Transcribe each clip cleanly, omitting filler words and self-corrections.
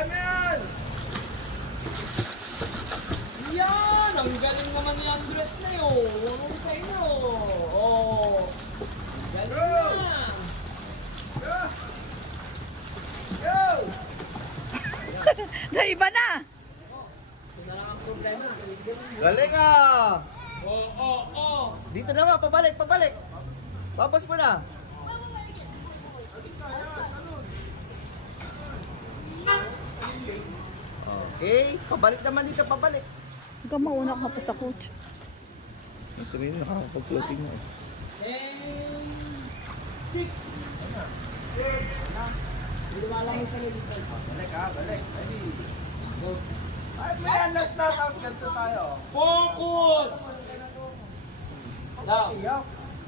Kaya mo yan! Yan! Ang galing naman ni Andres na yun. Anong sa inyo? Oh. Galing na. Go! Go! Na iba na. Ito na lang ang problema. Galing ah! Oh. Dito na nga, pabalik. Babas mo na. Okay, pabalik naman dito, pabalik. Huwag ka mauna ka pa sa coach. Sabihin mo, nakakapag-floating mo. 10, 6. Hindi malaki sa nilito. Balik ha, balik. Ay, may anas na, tapos ganito tayo. Focus! Down.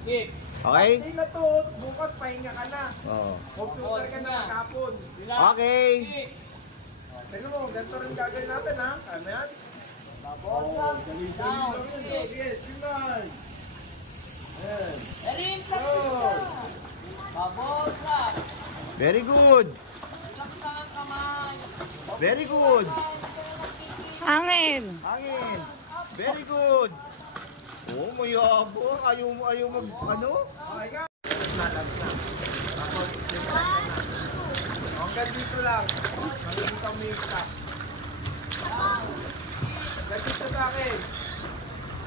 Kick. Okay? Hindi na to, bukas pahinga ka na. Oo. Computer ka na maghapon. Relax. Okay. Kick. Tignan mo, ganito rin gagawin natin ha. Kaya yan? Down. Kick. Sige, tingnan. Ayan. Erin, practice ka. Babos lang. Very good. Relax lang ang kamay. Very good. Hangin. Hangin. Very good. Oh, mayabo. Ayaw mag, ano? Okay ka? Hanggang dito lang. Magiging ka umihita. Hanggang dito sa akin.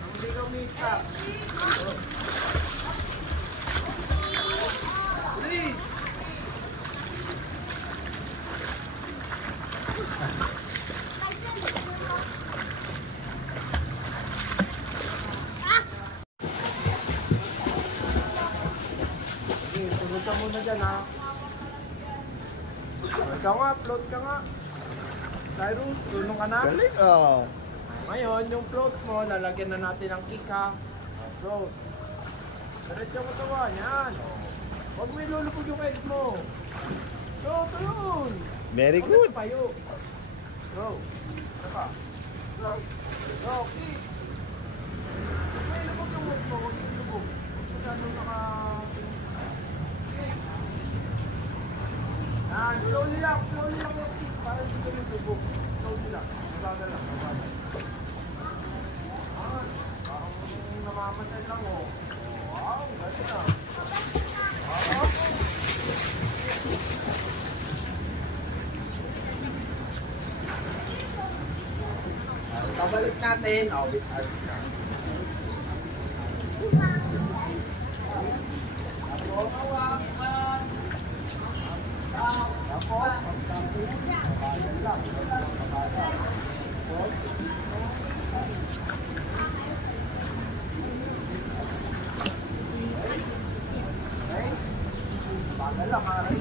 Hindi ka umihita. Please! Tulog ka muna dyan ha. Ikaw nga, float ka nga. Cyrus, tulong ka na. Galing ah. Ngayon, yung float mo, lalagyan na natin ng kick ha. Float. Diretso mo tawa, yan. Huwag mo ilulubog yung egg mo. Go, tulong. Very Huwag good. mo payo. Go. Saka. Go, kick. Huwag mo ilubog yung egg mo, huwag mo ilubog. Masyadong naka... Kick. Yan, slowly lang yung kick para hindi ka nilubog. Slowly lang. Mabagal lang, mabagal. Parang namamatay lang oh. Wow, galing ah. Kabalik natin. Oh, wait.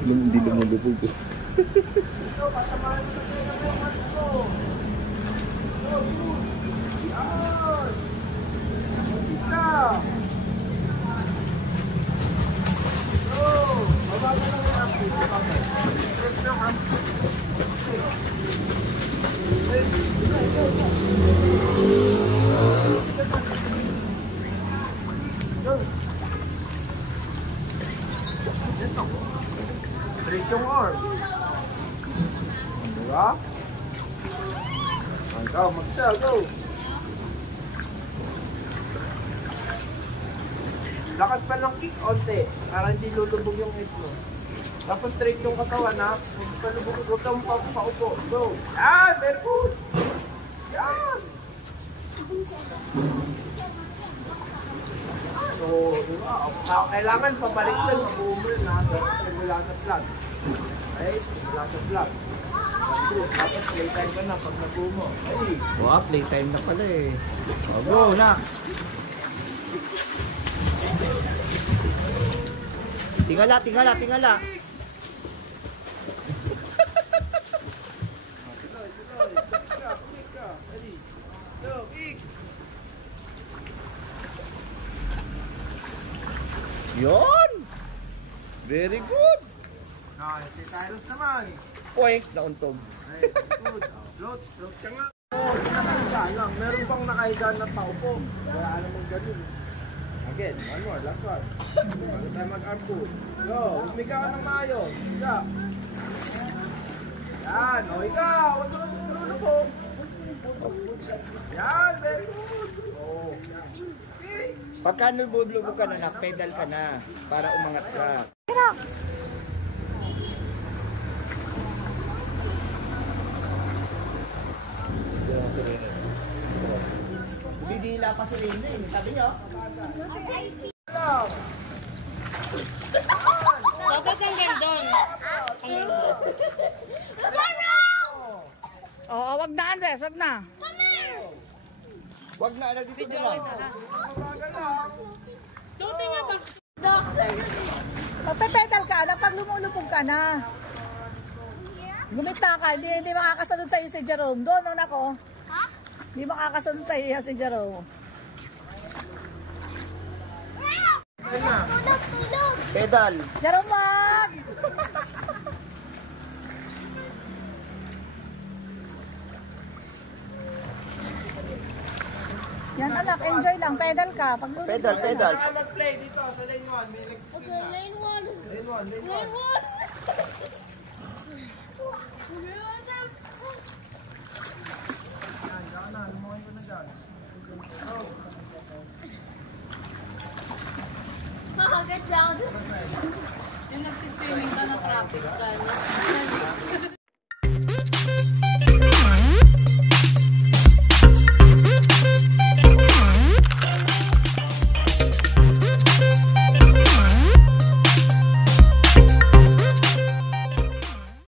Hindi lumulubog eh. Ito, kasamahan mo sa kanya mo yung ano ko. Go, go. Yan. Kita. Go. Mabagal lang yung ampli. Press lang ampli. Go. Break yung arm. Diba? Go, mag-sell, go! Lakas pa ng kick, onte. Para hindi lulubog yung head mo. Tapos straight yung katawan, ha? Huwag pa lubog, huwag kang paupo. Go! Yan! Very good! Yan! So, diba? Kailangan pabalik lang, mag-boomer na. Wala sa vlog. Right? Wala sa vlog. Tapos playtime ka na pag nag-boom. Ay! Wow, playtime na pala eh. Oh, go na. Tingala. Tuloy. Kick ka. Ready? Go, kick! Yon! Very good! Si Cyrus naman. Point na untog. Ay, good. Float ka nga. Nakahiga lang. Meron pang nakahiga na paupo. Kaya alam mong ganun. Again, one more, last one. Bago tayo mag-arm pull. Go, umiga ka ng maayos. Umiga. Yan. Yan, o ikaw, wag ka lulubog. Yan, very good. Oh. Okay. Pagka nubudlubog ka na, pedal ka na para umangat ka. Hirap. Bidila pa si Rene eh. Sabi niyo? Lang. Dapat ang gandun. Oo, wag na Andres, wag na. Wag na, dito na lang. Mabagal lang. Magpe-pedal ka na pag lumulubog ka na. Gumita ka, hindi makakasunod sa'yo si Jerome. Doon, anak ko. Ha? Hindi makakasunod sa'yo si Jerome. Pedal. Jerome, wag! Yan anak, enjoy lang. Pedal ka. Pag Pedal, pedal. Saka mag-play dito sa lane 1. May nag-spin na. Lane 1. Yan, saka na. Lumakay ko na dyan. Oh. Yung nagsiswimming ka na traffic ka.